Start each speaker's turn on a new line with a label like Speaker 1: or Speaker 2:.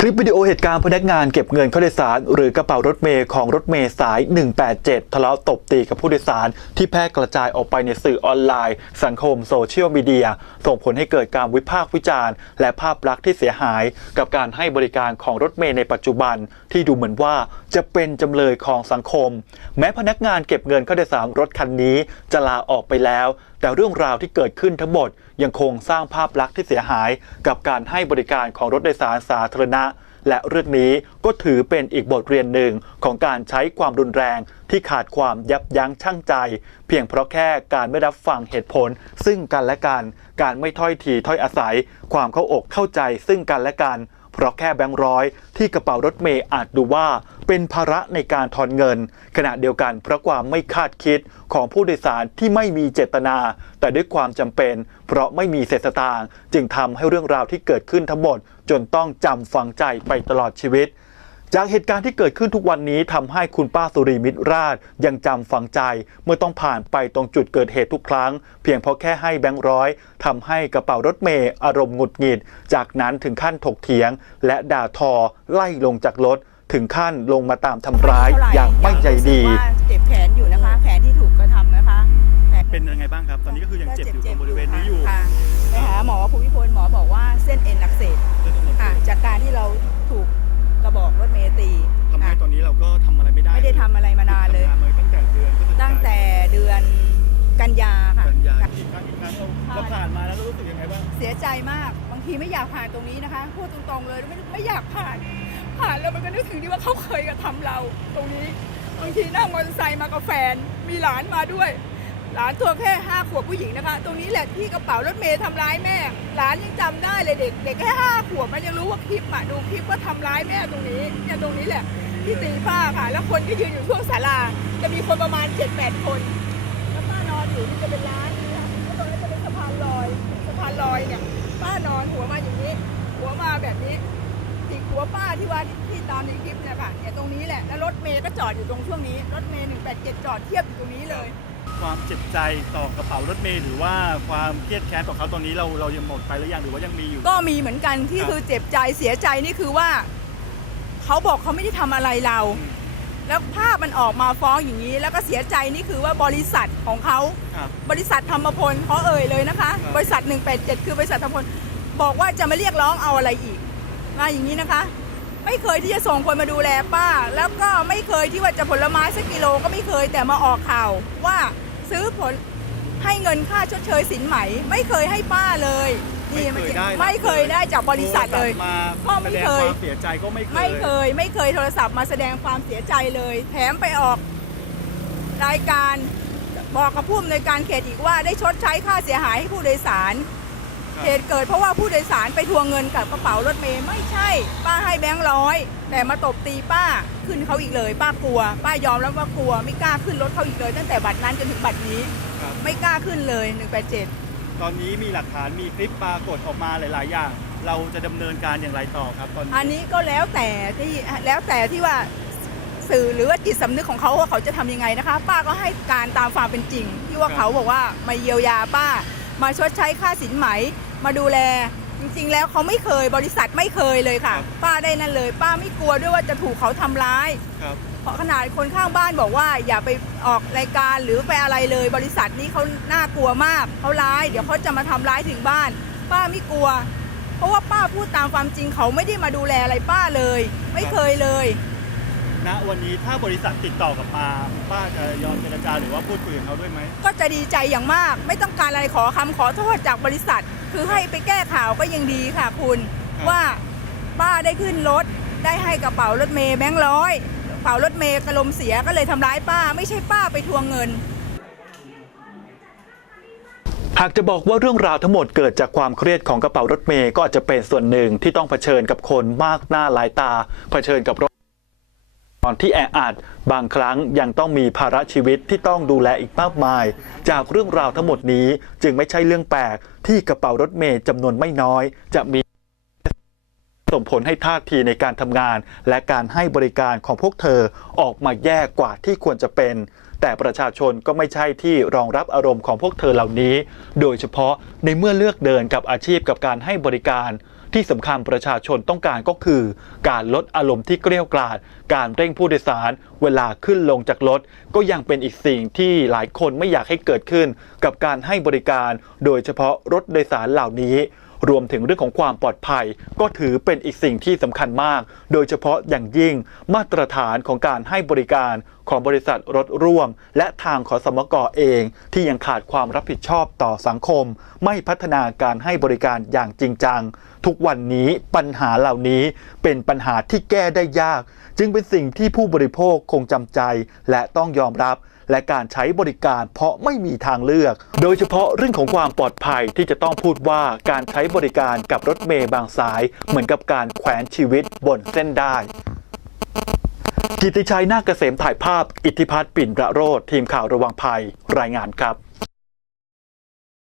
Speaker 1: คลิปวิดีโอเหตุการณ์พนักงานเก็บเงินเข้าโดยสาร หรือกระเป๋ารถเมย์ของรถเมย์สาย 187 ทะเลาะตบตีกับผู้โดยสาร ที่แพร่กระจายออกไปในสื่อออนไลน์ สังคมโซเชียลมีเดีย ส่งผลให้เกิดการวิพากษ์วิจารณ์ และภาพลักษณ์ที่เสียหาย กับการให้บริการของรถเมย์ในปัจจุบัน ที่ดูเหมือนว่าจะเป็นจำเลยของสังคม แม้พนักงานเก็บเงินเข้าโดยสารรถคันนี้จะลาออกไปแล้ว แต่เรื่องราวที่เกิดขึ้นทั้งหมด ยังคงสร้างภาพลักษณ์ที่เสียหาย กับการให้บริการของรถโดยสารสาธารณะ และเรื่องนี้ก็ถือเป็นอีกบทเรียนหนึ่งของการใช้ความรุนแรงที่ขาดความยับยั้งชั่งใจ เพียงเพราะแค่การไม่รับฟังเหตุผล ซึ่งกันและกัน การไม่ถ้อยทีถ้อยอาศัย ความเข้าอกเข้าใจซึ่งกันและกัน เพราะแค่แบงค์ร้อยที่กระเป๋ารถเมย์อาจดูว่าเป็นภาระในการทอนเงิน ขณะเดียวกันเพราะความไม่คาดคิดของผู้โดยสารที่ไม่มีเจตนา แต่ด้วยความจำเป็น เพราะไม่มีเศษสตางค์จึงทำให้เรื่องราวที่เกิดขึ้นทั้งหมด จนต้องจำฝังใจไปตลอดชีวิต จากเหตุการณ์ที่เกิดขึ้นทุกวันนี้ทำให้คุณป้าสุรีมิตรราชยังจำฝังใจ เมื่อต้องผ่านไปตรงจุดเกิดเหตุทุกครั้ง เพียงเพราะแค่ให้แบงค์ร้อยทำให้กระเป๋ารถเมย์อารมณ์หงุดหงิด จากนั้นถึงขั้นถกเถียง และด่าทอไล่ลงจากรถ ถึงขั้นลงมาตามทำร้ายอย่างไม่ใจดี
Speaker 2: รู้สึกว่าเจ็บแขนอยู่นะคะแขนที่ถูกกระทำนะคะแข
Speaker 3: เป็นยังไงบ้างครับ ตอนนี้ก็คือยังเจ็บอยู่ตรงบริเวณนี้อยู่
Speaker 2: ค่ะไปหาหมอภูมิพลหมอบอกว่าเส้นเอ็นอักเสบ
Speaker 3: ก็ทำอะไรไม่ได้
Speaker 2: ไม่ได้ทำอะไรมานานเลย
Speaker 3: ทำงมาตั้งแต่เดือนพฤศจิกายน
Speaker 2: ตั้งแต่เดือนกันยาค่ะ
Speaker 3: กันยา
Speaker 2: ค่ะ
Speaker 3: อีกครั้งอีกครั้งเราเราผ่านมาแล้วเรารู้สึกยังไงบ้าง
Speaker 2: เสียใจมาก บางทีไม่อยากผ่านตรงนี้นะคะ พูดตรงๆเลยไม่ไม่อยากผ่าน ผ่านแล้วมันก็นึกถึงที่ว่าเขาเคยกระทำเราตรงนี้ บางทีนั่งมอเตอร์ไซค์มากับแฟน มีหลานมาด้วย หลานตัวแค่ห้าขวบผู้หญิงนะคะ ตรงนี้แหละที่กระเป๋ารถเมย์ทำร้ายแม่ หลานยังจำได้เลยเด็กเด็กแค่ห้าขวบมันยังรู้ว่าคลิปอะดูคลิปว่าทำร้ายแม่ตรงนี้เนี่ยตรงนี้แหละ ที่ตีป้าค่ะ แล้วคนก็ยืนอยู่ช่วงศาลา จะมีคนประมาณเจ็ดแปดคน แล้วป้านอนอยู่นี่จะเป็นร้านเนี่ยแล้วตรงนี้จะเป็นสะพานลอยสะพานลอยเนี่ยป้านอนหัวมาอย่างนี้ หัวมาแบบนี้จิกหัวป้าที่ว่าที่ตามในคลิปเนี่ยค่ะเนี่ยตรงนี้แหละแล้วรถเมย์ก็จอดอยู่ตรงช่วงนี้รถเมย์หนึ่งแปดเจ็ดจอดเทียบอยู่ตรงนี้เลย
Speaker 3: ความเจ็บใจต่อกระเป๋ารถเมล์หรือว่าความเครียดแค้นต่อเขาตอนนี้เราเรายังหมดไปหรือยังหรือว่ายังมีอยู่
Speaker 2: ก็มีเหมือนกันที่
Speaker 3: ครับ
Speaker 2: คือเจ็บใจเสียใจนี่คือว่า เขาบอกเขาไม่ได้ทำอะไรเรา แล้วภาพมันออกมาฟ้องอย่างนี้ แล้วก็เสียใจนี่คือว่าบริษัทของเขา
Speaker 3: ครับ
Speaker 2: บริษัทธรรมพลเขาเอ่ยเลยนะคะ
Speaker 3: ครับ
Speaker 2: บริษัท 187 คือบริษัทธรรมพลบอกว่าจะมาเรียกร้องเอาอะไรอีกมาอย่างนี้นะคะ ไม่เคยที่จะส่งคนมาดูแลป้า แล้วก็ไม่เคยที่ว่าจะผลไม้สักกิโลก็ไม่เคยแต่มาออกข่าวว่าซื้อผลให้เงินค่าชดเชยสินไหม ไม่เคยให้ป้าเลย นี่
Speaker 3: ไม่เคยได้
Speaker 2: ไม่เคยได้จากบริษัทเลย
Speaker 3: โทรศัพท์มา
Speaker 2: ก็ไม่
Speaker 3: แสดง
Speaker 2: เคย
Speaker 3: ความเสียใจก็ไม่เคย
Speaker 2: ไม่เคย ไม่เคยโทรศัพท์มาแสดงความเสียใจเลย แถมไปออกรายการบอกกับผู้อำนวยการเขตอีกว่าได้ชดใช้ค่าเสียหายให้ผู้โดยสาร
Speaker 3: ครับ
Speaker 2: เหตุเกิดเพราะว่าผู้โดยสารไปทวงเงินกับกระเป๋ารถเมย์ไม่ใช่ ป้าให้แบงค์ร้อย แต่มาตบตีป้าขึ้นเขาอีกเลย ป้ากลัว ป้ายอมแล้วว่ากลัว ไม่กล้าขึ้นรถเขาอีกเลย ตั้งแต่บัตรนั้นจนถึงบัตรนี้
Speaker 3: ครับ
Speaker 2: ไม่กล้าขึ้นเลย 187
Speaker 3: ตอนนี้มีหลักฐานมีคลิปปรากฏออกมาหลาย ๆ อย่าง เราจะดำเนินการอย่างไรต่อครับตอนนี้
Speaker 2: อันนี้ก็แล้วแต่ที่แล้วแต่ที่ว่าสื่อหรือว่าจิตสำนึกของเขาว่าเขาจะทำยังไงนะคะ ป้าก็ให้การตามความเป็นจริง ที่ว่าเขาบอกว่ามาเยียวยาป้า มาชดใช้ค่าสินไหม มาดูแล จริง ๆ แล้วเขาไม่เคยบริษัทไม่เคยเลยค่ะ ป้าได้นั่นเลย ป้าไม่กลัวด้วยว่าจะถูกเขาทำร้าย
Speaker 3: ครับ
Speaker 2: เพราะ ขนาดคนข้างบ้านบอกว่า อย่าไปออกรายการหรือไปอะไรเลย บริษัทนี้เขาน่ากลัวมากเขาร้าย เดี๋ยวเขาจะมาทำร้ายถึงบ้าน ป้าไม่กลัว เพราะว่าป้าพูดตามความจริงเขาไม่ได้มาดูแลอะไรป้าเลย ไม่เคยเลย
Speaker 3: ณวันนี้ถ้าบริษัทติดต่อกลับมาป้าจะยอมเจรจาหรือว่าพูดคุยกับเขาด้วยไหม
Speaker 2: ก็จะดีใจอย่างมาก ไม่ต้องการอะไรขอคำขอโทษจากบริษัท คือให้ไปแก้ข่าวก็ยังดีค่ะคุณ
Speaker 3: ครับ
Speaker 2: ว่าป้าได้ขึ้นรถได้ให้กระเป๋ารถเมย์แบงค์ร้อยกระเป๋ารถเมย์กระลมเสียก็เลยทำร้ายป้า ไม่ใช่ป้าไปทวงเงิน
Speaker 1: หากจะบอกว่าเรื่องราวทั้งหมดเกิดจากความเครียดของกระเป๋ารถเมย์ก็อาจจะเป็นส่วนหนึ่งที่ต้องเผชิญกับคนมากหน้าหลายตา เผชิญกับรถตอนที่แออัดบางครั้งยังต้องมีภาระชีวิตที่ต้องดูแลอีกมากมาย จากเรื่องราวทั้งหมดนี้จึงไม่ใช่เรื่องแปลกที่กระเป๋ารถเมย์จำนวนไม่น้อย จะมี ส่งผลให้ท่าทีในการทำงาน และการให้บริการของพวกเธอออกมาแย่กว่าที่ควรจะเป็น แต่ประชาชนก็ไม่ใช่ที่รองรับอารมณ์ของพวกเธอเหล่านี้ โดยเฉพาะในเมื่อเลือกเดินกับอาชีพกับการให้บริการที่สำคัญประชาชนต้องการก็คือ การลดอารมณ์ที่เกลี้ยวกราดการเร่งผู้โดยสาร เวลาขึ้นลงจากรถ ก็ยังเป็นอีกสิ่งที่หลายคนไม่อยากให้เกิดขึ้น กับการให้บริการ โดยเฉพาะรถโดยสารเหล่านี้ รวมถึงเรื่องของความปลอดภัย ก็ถือเป็นอีกสิ่งที่สำคัญมาก โดยเฉพาะอย่างยิ่งมาตรฐานของการให้บริการของบริษัทรถร่วม และทางขอสมกเอง ที่ยังขาดความรับผิดชอบต่อสังคม ไม่พัฒนาการให้บริการอย่างจริงจัง ทุกวันนี้ปัญหาเหล่านี้เป็นปัญหาที่แก้ได้ยาก จึงเป็นสิ่งที่ผู้บริโภคคงจำใจและต้องยอมรับ และการใช้บริการเพราะไม่มีทางเลือก โดยเฉพาะเรื่องของความปลอดภัยที่จะต้องพูดว่าการใช้บริการกับรถเมย์บางสาย เหมือนกับการแขวนชีวิตบนเส้นได้กิติชัยนาคเกษมถ่ายภาพ อิทธิพัฒน์ปิ่นประโรธทีมข่าวระวังภัยรายงานครับ